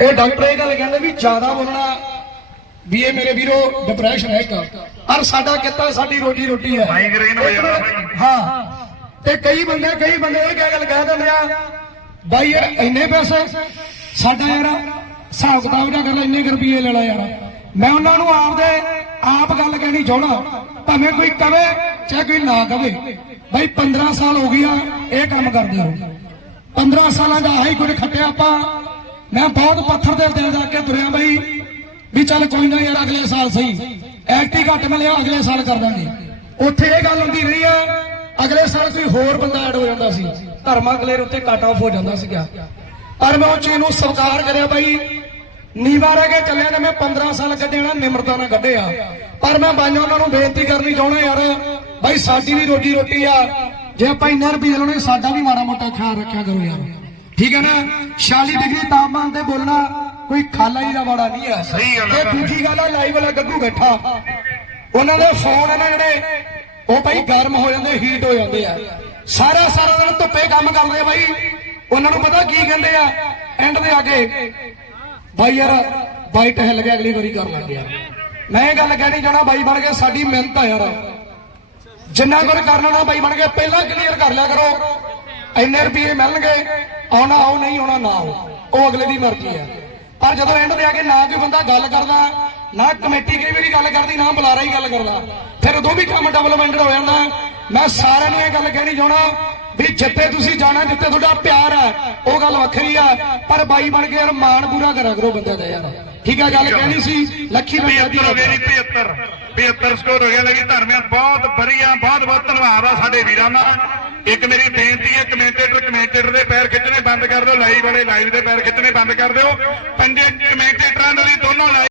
ਇਹ ਡਾਕਟਰ ਇਹ ਗੱਲ ਕਹਿੰਦੇ ਵੀ ਜ਼ਿਆਦਾ ਬੋਲਣਾ ਵੀ ਇਹ ਮੇਰੇ ਵੀਰੋ ਡਿਪਰੈਸ਼ਨ ਹੈ ਇੱਕ। ਪਰ ਸਾਡਾ ਕਿੱਤਾ ਸਾਡੀ ਰੋਜੀ ਰੋਟੀ ਹੈ। ਮਾਈਗ੍ਰੇਨ ਹੋ ਜਾਂਦਾ। ਹਾਂ। ਤੇ ਕਈ ਬੰਦੇ ਕਈ ਬੰਦੇ ਇਹ ਗੱਲ ਕਹਿ ਦਿੰਦੇ ਆ ਬਾਈ ਯਾਰ ਇੰਨੇ ਪੈਸੇ ਸਾਡਾ ਯਾਰ ਹਿਸਾਬ ਕਿਤਾਬ ਦਾ ਕਰ ਲੈ ਇੰਨੇ ਰੁਪਏ ਲੈ ਲਾ ਯਾਰ। ਮੈਂ ਉਹਨਾਂ ਨੂੰ ਆਪਦੇ ਆਪ ਗੱਲ ਕਹਿਣੀ ਚਾਹਣਾ ਭਾਵੇਂ ਕੋਈ ਕਵੇ ਚਾਹੇ ਕੋਈ ਨਾ ਕਵੇ। ਬਾਈ 15 ਸਾਲ ਹੋ ਗਿਆ ਇਹ ਕੰਮ ਕਰਦੇ ਹੋ 15 ਸਾਲਾਂ ਦਾ ਆਹੀ ਕੁਝ ਖੱਟਿਆ ਆਪਾਂ। ਮੈਂ ਬਹੁਤ ਪੱਥਰ ਦੇ ਦਿਲ ਜਾ ਕੇ ਤੁਰਿਆ ਬਈ, ਵੀ ਚੱਲ ਕੋਈ ਨਾ ਯਾਰ ਅਗਲੇ ਸਾਲ ਸਹੀ। ਐਕਟੀ ਘੱਟ ਮਿਲਿਆ, ਅਗਲੇ ਸਾਲ ਕਰ ਦਾਂਗੇ। ਉੱਥੇ ਇਹ ਗੱਲ ਹੁੰਦੀ ਰਹੀ ਆ, ਅਗਲੇ ਸਾਲ ਕੋਈ ਹੋਰ ਬੰਦਾ ਐਡ ਹੋ ਜਾਂਦਾ ਸੀ। ਧਰਮਾਂ ਕਲੇਰ ਉੱਤੇ ਕੱਟ ਆਫ ਹੋ ਜਾਂਦਾ ਸੀਗਾ। ਪਰ ਮੈਂ ਉਹ ਚੀਜ਼ ਨੂੰ ਸਵੀਕਾਰ ਕਰਿਆ ਬਾਈ, ਨੀਵਾ ਰਹਿ ਕੇ ਚੱਲਿਆ ਤੇ ਮੈਂ 15 ਸਾਲ ਕੱਢਿਆ ਨਿਮਰਤਾ ਨਾਲ ਕੱਢਿਆ। ਪਰ ਮੈਂ ਬਾਈਆਂ ਉਹਨਾਂ ਨੂੰ ਬੇਨਤੀ ਕਰਨੀ ਚਾਹੁੰਦਾ ਯਾਰ, ਬਾਈ ਸਾਡੀ ਵੀ ਰੋਜੀ ਰੋਟੀ ਆ। ਜੇ ਆਪਾਂ ਇੰਨਾ ਰੁਪਈਆ ਲਾਉਣੇ, ਸਾਡਾ ਵੀ ਮਾੜਾ ਮੋਟਾ ਖਿਆਲ ਰੱਖਿਆ ਕਰੋ ਯਾਰ। ਠੀਕ ਹੈ ਨਾ? 46 ਡਿਗਰੀ ਤਾਪਮਾਨ ਤੇ ਬੋਲਣਾ ਕੋਈ ਖਾਲਾ ਹੀ ਦਾ ਮਾੜਾ ਨਹੀਂ ਹੈ ਸਹੀ ਗੱਲ ਹੈ। ਤੇ ਦੂਜੀ ਗੱਲ ਆ ਲਾਈਵ ਵਾਲਾ ਗੱਗੂ ਬੈਠਾ। ਉਹਨਾਂ ਦੇ ਫੋਨ ਇਹਨਾਂ ਜਿਹੜੇ ਉਹ ਭਾਈ ਗਰਮ ਹੋ ਜਾਂਦੇ ਹੀਟ ਹੋ ਜਾਂਦੇ ਆ। ਸਾਰਾ ਸਾਰਾ ਦਿਨ ਧੁੱਪੇ ਕੰਮ ਕਰਦੇ ਆ ਬਾਈ। ਉਹਨਾਂ ਨੂੰ ਪਤਾ ਕੀ ਕਹਿੰਦੇ ਆ? ਐਂਡ ਦੇ ਆ ਕੇ ਬਾਈ ਯਾਰ ਬਾਈਟ ਹਿੱਲ ਗਿਆ ਅਗਲੀ ਵਾਰੀ ਕਰ ਲਾਂਗੇ ਯਾਰ ਮੈਂ ਇਹ ਗੱਲ ਕਹਿਣੀ ਚਾਹਣਾ ਬਾਈ ਬਣ ਕੇ ਸਾਡੀ ਮਿਹਨਤ ਆ ਯਾਰ। ਜਿੰਨਾ ਕੁਝ ਕਰਨਾ ਨਾ ਬਾਈ ਬਣ ਕੇ ਪਹਿਲਾਂ ਕਲੀਅਰ ਕਰ ਲਿਆ ਕਰੋ। ਇੰਨੇ ਰੁਪਏ ਮਿਲਣਗੇ ਆਉਣਾ ਆਉ ਨਹੀਂ ਆਉਣਾ ਨਾ ਆਉ। ਉਹ ਅਗਲੇ ਦੀ ਮਰਜ਼ੀ ਆ ਪਰ ਜਦੋਂ ਐਂਡ ਤੇ ਆ ਕੇ ਨਾ ਕੋਈ ਬੰਦਾ ਗੱਲ ਕਰਦਾ ਨਾ ਕਮੇਟੀ ਕਈ ਵਾਰੀ ਗੱਲ ਕਰਦੀ ਨਾ ਬੁਲਾਰਾ ਹੀ ਗੱਲ ਕਰਦਾ ਫਿਰ ਉਦੋਂ ਵੀ ਕੰਮ ਡਿਵੈਲਪਮੈਂਟ ਹੋ ਜਾਂਦਾ। ਮੈਂ ਸਾਰਿਆਂ ਨੂੰ ਇਹ ਗੱਲ ਕਹਿਣੀ ਚਾਹਣਾ ਵੀ ਜਿੱਥੇ ਤੁਸੀਂ ਜਾਣਾ ਜਿੱਥੇ ਤੁਹਾਡਾ ਪਿਆਰ ਹੈ ਉਹ ਗੱਲ ਵੱਖਰੀ ਆ। ਪਰ ਬਾਈ ਬਣ ਕੇ ਯਾਰ ਮਾਣ ਪੂਰਾ ਕਰਿਆ ਕਰੋ ਬੰਦੇ ਦਾ ਯਾਰ। ਠੀਕ ਆ ਗੱਲ ਕਹਿਣੀ ਸੀ ਲੱਖੀ ਰੁਪਏ ਦੀ 75 ਹੋ ਗਏ ਜੀ 75 75 ਸਕੋਰ ਹੋ ਗਿਆ ਲੱਗੀ ਧਰਮਿਆਂ ਬਹੁਤ ਵਧੀਆ ਬਹੁਤ ਬਹੁਤ ਧੰਨਵਾਦ ਆ ਸਾਡੇ ਵੀਰਾਂ ਦਾ। ਇੱਕ ਮੇਰੀ ਬੇਨਤੀ ਹੈ ਕਮੈਂਟੇਟਰ ਕਮੈਂਟੇਟਰ ਦੇ ਪੈਰ ਖਿੱਚਣੇ ਬੰਦ ਕਰ ਦਿਓ, ਲਾਈਵ ਵਾਲੇ ਲਾਈਵ ਦੇ ਪੈਰ ਖਿੱਚਣੇ ਬੰਦ ਕਰ ਦਿਓ। ਪੰਜੇ ਕਮੈਂਟੇਟਰਾਂ ਦੇ ਲਈ ਦੋਨੋਂ ਲਾਈਵ